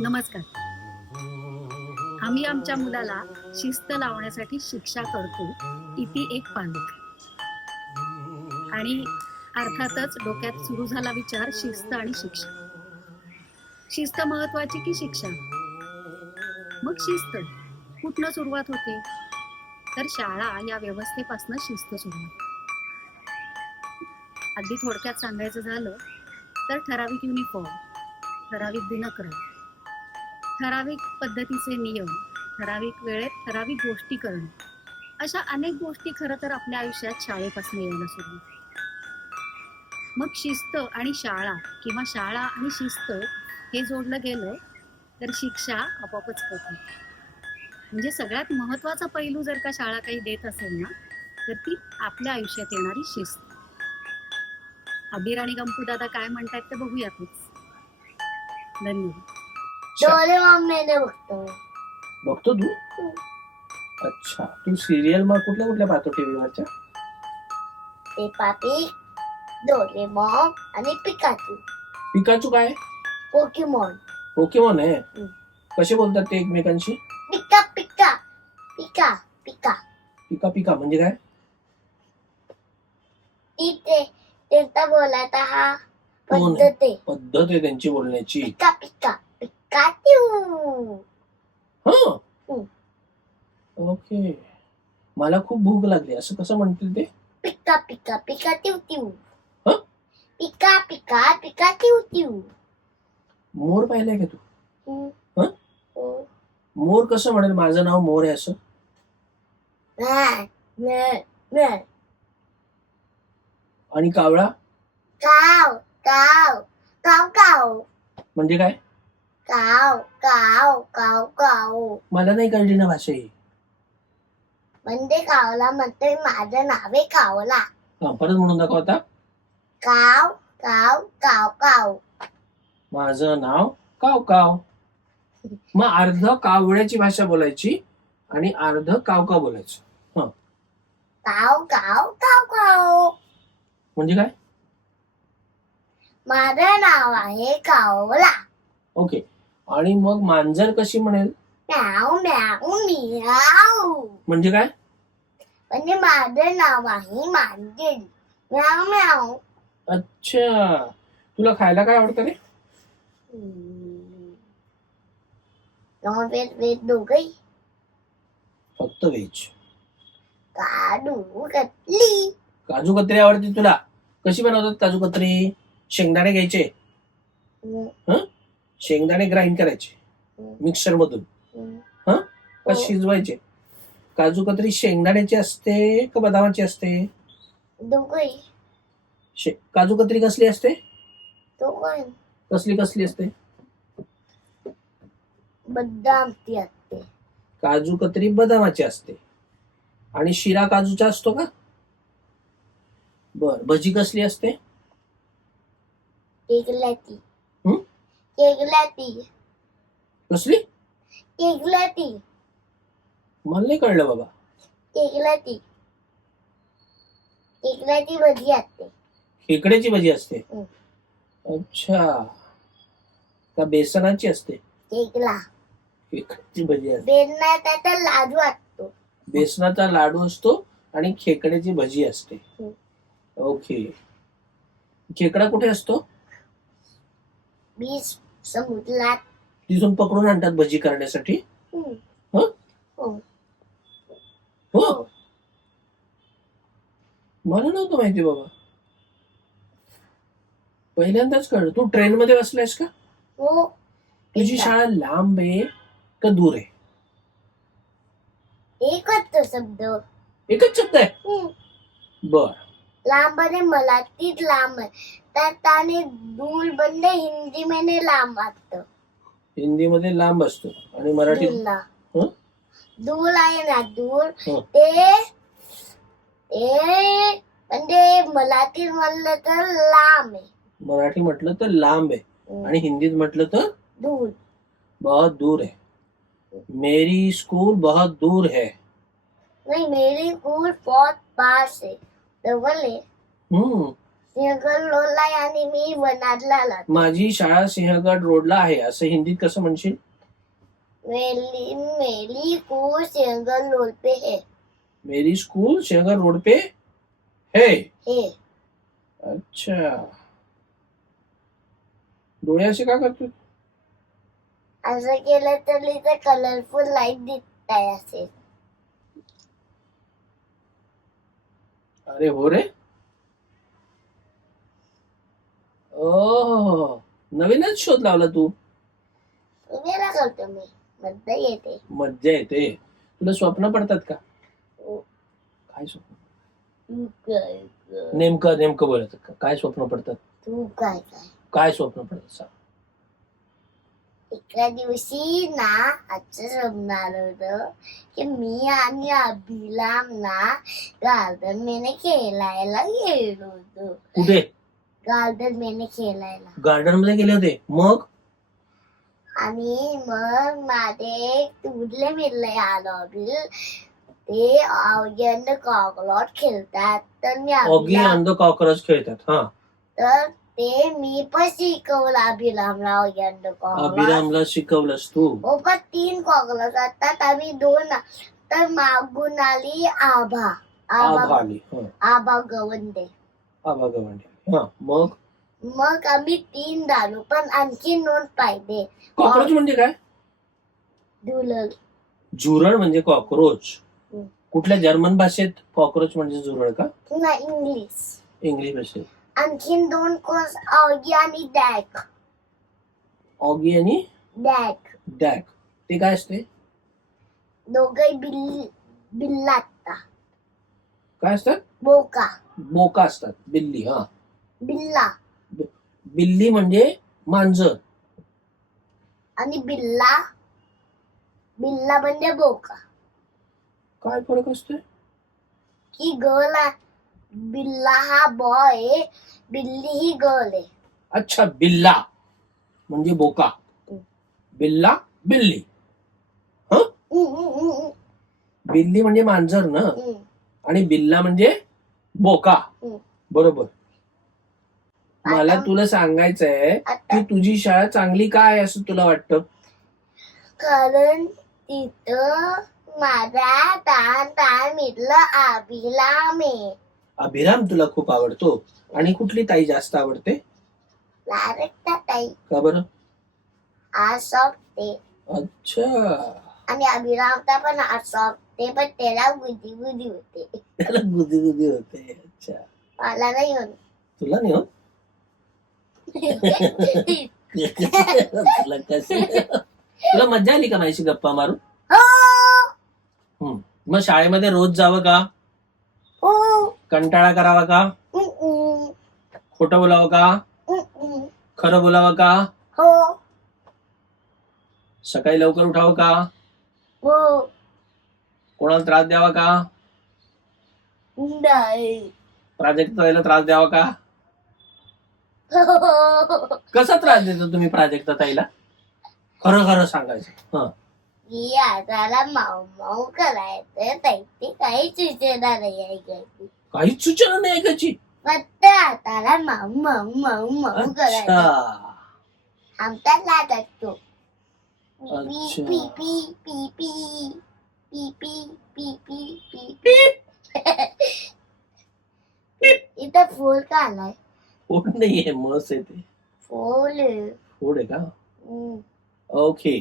नमस्कार. आम्ही आमच्या मुलाला शिस्त लावण्यासाठी शिक्षा करतो, इति एक पालक. आणि अर्थातच डोक्यात सुरू झाला विचार शिस्त आणि शिक्षा. शिस्त महत्वाची की शिक्षा? मग शिस्त कुठनं सुरुवात होते? तर शाळा या व्यवस्थेपासून शिस्त सुरुवात. अगदी थोडक्यात सांगायचं झालं तर ठराविक युनिफॉर्म, ठराविक दिनक्रम, ठराविक पद्धतीचे नियम, ठराविक वेळेत ठराविक गोष्टी करणं, अशा अनेक गोष्टी खरं तर आपल्या आयुष्यात शाळेपासून यायला सुरू होतात. मग शिस्त आणि शाळा किंवा शाळा आणि शिस्त हे जोडलं गेलं तर शिक्षा आपोआपच होते. म्हणजे सगळ्यात महत्वाचा पैलू जर का शाळा काही देत असेल ना, तर ती आपल्या आयुष्यात येणारी शिस्त. अबीर आणि गंपू दादा काय म्हणतात ते बघूयातच. धन्यवाद. डोरेमॉन मैंने बघतो तू? अच्छा, तू सिरियल मग कुठल्या पाहतो टीव्हीवरच्या? पेपा पिग, डोरेमॉन आणि पिकाचू. पिकाचू काय? पोकेमॉन. पोकेमॉन आहे. कसे बोलतात ते एकमेकांशी? पिका पिका पिका पिका. पिका पिका म्हणजे काय? इथे त्यांचा बोलायचा हा टोन पद्धत आहे. पद्धत आहे त्यांची बोलण्याची. पिका पिका पिकाचू. हा, हम्म. ओके. मला खूप भूक लागली, असं कसं म्हणतील ते? पिका पिका पिका टिव टिव. हं? पिका पिका पिका टिव टिव. मोर पाहिलाय का तू? हं? हो. मोर कसं म्हणेल माझं नाव मोर आहे असं? म्या, म्या, म्या. आणि कावळा काव काव काव काव. म्हणजे काय? काव काव काव काव. मला नाही कळली ना भाषा ही. म्हणजे कावला म्हणतोय माझं नाव आहे कावला. हा, परत म्हणून दाखव आता. काव काव काव काव. माझं नाव काव काव. मग अर्ध कावळ्याची भाषा बोलायची आणि अर्ध काव काव बोलायचं. काव काव काव काव. म्हणजे काय? माझं नाव आहे कावला. ओके. आणि मग मांजर कशी म्हणेल? म्याव म्याव मियाव. म्हणजे काय? म्हणजे माझं नाव आहे मांजर. म्याव म्याव. अच्छा, तुला खायला काय आवडतं रे? नॉनव्हेज व्हेज दोघही. फक्त व्हेज. काजू कतली. काजू कतरी आवडते तुला? कशी बनवतात काजू कतरी? शेंगदाणे घ्यायचे, शेंगदाणे ग्राइंड करायचे मिक्सर मधून, का शिजवायचे? काजू कतरी शेंगदाण्याची असते का बदामाची असते? दोघही. काजू कतरी कसली असते? दोघही. कसली कसली असते? बदामची असते. काजू कतरी बदामाची असते. आणि शिरा काजूचा असतो का? बर. भजी कसली असते? केकलाची. केकलाची. कसली? केकलाची. मला नाही कळलं बाबा. केकलाची. केकलाची भजी असते. खेकड्याची भजी असते. अच्छा, का बेसनाची असते? केकला. खेकड्याची भजी असते. बेसनाचा लाडू असतो. बेसनाचा लाडू असतो आणि खेकड्याची भजी असते. ओके. खेकडा कुठे असतो? बीच समुद्रात. तिथून पकडून आणतात भजी करण्यासाठी? हो. मला नव्हतं माहिती बाबा, पहिल्यांदाच कळलं. तू ट्रेन मध्ये बसलायस का? हो. तुझी शाळा लांब आहे का दूर आहे? एकच तो शब्द. एकच शब्द आहे? बर. लांब आणि मराठीत लांब आहे. तर त्याने दूर बंद हिंदी मध्ये लांब असतं. हिंदी मध्ये लांब असतो आणि मराठीत दूर आहे ना, दूर. ते म्हणजे मराठीत म्हणलं तर लांब आहे. मराठी म्हटलं तर लांब आहे आणि हिंदीत म्हटलं तर दूर. बहुत दूर है. मेरी स्कूल बहुत दूर है. नहीं, मेरी स्कूल बहुत पास है. डबल है. सिंहगड रोडला आहे आणि मी वनातला राहतो. माझी शाळा सिंहगड रोडला आहे असं हिंदीत कसं म्हणशील? मेरी मेरी स्कूल सिंहगड रोड पे है. मेरी स्कूल सिंहगड रोड पे है. हे अच्छा, डोळे असे का करतो? असं केलं तर इथे कलरफुल लाईट दिसत आहे असे. अरे हो रे. ओ, नवीनच शोध लावला तू. वेगळा करतो मी, मज्जा येते. मज्जा येते. तुला स्वप्न पडतात का? काय स्वप्न? तू काय काय? नेमकं नेमकं बोलायचं का? काय स्वप्न पडतात? तू काय काय? काय स्वप्न पडतात सांग? एका दिवशी ना असं जमणार होतं की मी आणि अभिराम ना गार्डन मध्ये खेळायला गेलो होतो. कुठे? गार्डन मध्ये खेळायला. गार्डन मध्ये गेले होते. मग आणि मग माझे तुडले मिळले आलं ते ऑर्गन कॉकलॉट खेळतात. तर मी ऑगी अँड द कॉकरोच खेळतात. हा, तर ते मी पण शिकवलं अभिरामला ऑर्गन कॉकलॉट. अभिरामला शिकवलंस तू? हो, पण 3 कॉकलॉट असतात आम्ही 2. तर मागून आली आभा आभा आली. आभा गवंडे. आभा गवंडे. हा, मग आम्ही 3 झालो, पण आणखी 2 पाहिजे. कॉकरोच म्हणजे काय? धुलल. झुरळ म्हणजे कॉकरोच. हम्म. कुठल्या जर्मन भाषेत कॉकरोच म्हणजे झुरळ का? नाही, इंग्लिश. इंग्लिश भाषेत. आणखीन 2 कोर्स ऑगी आणि डॅक. ऑगी आणि डॅक डॅक ते काय असते? दोघे बिल्ला असतात. काय असतात? बोका बोका असतात. बिल्ली. हा, बिल्ला बिल्ली म्हणजे मांजर. आणि बिल्ला बिल्ला म्हणजे बोका. काय फरक असते? ही गर्ल आहे. बिल्ला हा बॉय, बिल्ली ही गर्ल आहे. अच्छा, बिल्ला म्हणजे बोका, बिल्ला बिल्ली. बिल्ली म्हणजे मांजर ना, आणि बिल्ला म्हणजे बोका. बरोबर. मला तुला सांगायचंय की तुझी शाळा चांगली का आहे असं तुला वाटतं? कारण तिथं माझा ताण मिळलं अभिराम आहे. अभिराम तुला खूप आवडतो. आणि कुठली ताई जास्त आवडते? लारकता ताई. का बरं? आज सॉफ्ट. अच्छा, आणि अभिरामचा पण आज सॉफ्ट, पण त्याला गुदी गुदी होते. त्याला गुदी गुदी होते. अच्छा, मला नाही होत. तुला नाही होत? तुला मज्जा आली का माझ्याशी गप्पा मारून? हो मग शाळेमध्ये रोज जावं का? हो. कंटाळा करावा का? खोटं बोलावं का? खरं बोलावं का? हो सकाळी लवकर उठावं का? हो. कोणाला त्रास द्यावा का? नाही. प्राजक्ताला त्रास द्यावा का? कसा त्रास देतो तुम्ही प्राजक्ता ताईला? खरं खरं सांगायचं. मी आता माऊ माऊ करायचं, त्याची काही सूचना नाही ऐकायची. काहीच सूचना नाही ऐकायची? फक्त आता माऊ माऊ माऊ माऊ करायचं. अच्छा, आमचा लाट असतो. अच्छा. P P P P P P P P P. इथं फूल का आलाय? फोड नाहीये, मस येते. फूल. फोड आहे का? ओके.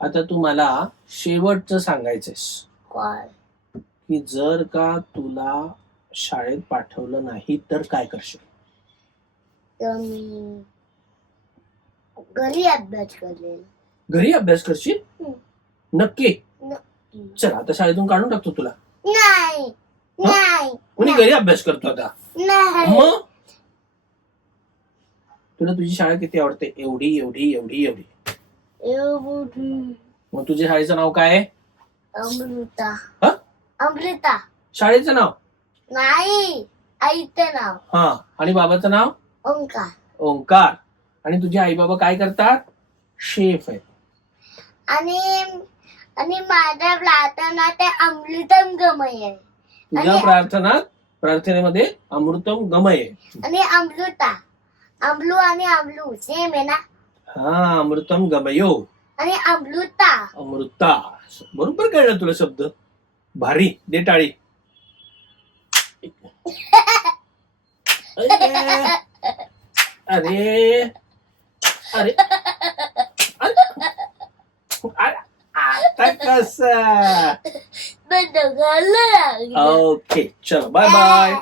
आता तू मला शेवटचं सांगायचंस काय? की जर का तुला शाळेत पाठवलं नाही तर काय करशील? तर मी घरी अभ्यास करेल. घरी अभ्यास करशील? नक्की? नक्की. चल, आता शाळेतून काढून टाकतो तुला. नाही नाही कोणी घरी अभ्यास करतो आता? नाही. मग तुला तुझी शाळा किती आवडते? एवढी एवढी एवढी एवढी. मग तुझ्या शाळेचं नाव काय आहे? अमृता. हा? अमृता. शाळेचं नाव? नाही, आईचं नाव हा. आणि बाबाचं नाव? ओंकार. ओंकार. आणि तुझे आई बाबा काय करतात? शेफ आहेत. आणि आणि माझ्या प्रार्थना ते अमृतम गमय आहे. तुझ्या आणि- प्रार्थनात प्रार्थनेमध्ये अमृतम गमय. आणि अमृता, अमलू आणि अमलू सेम आहे ना. हा, अमृतम गमयो. आणि अमृता. अमृता. बरोबर कळलं तुला शब्द. भारी. दे टाळी. अरे अरे आता कसा. बंद झालं. ओके चलो बाय बाय.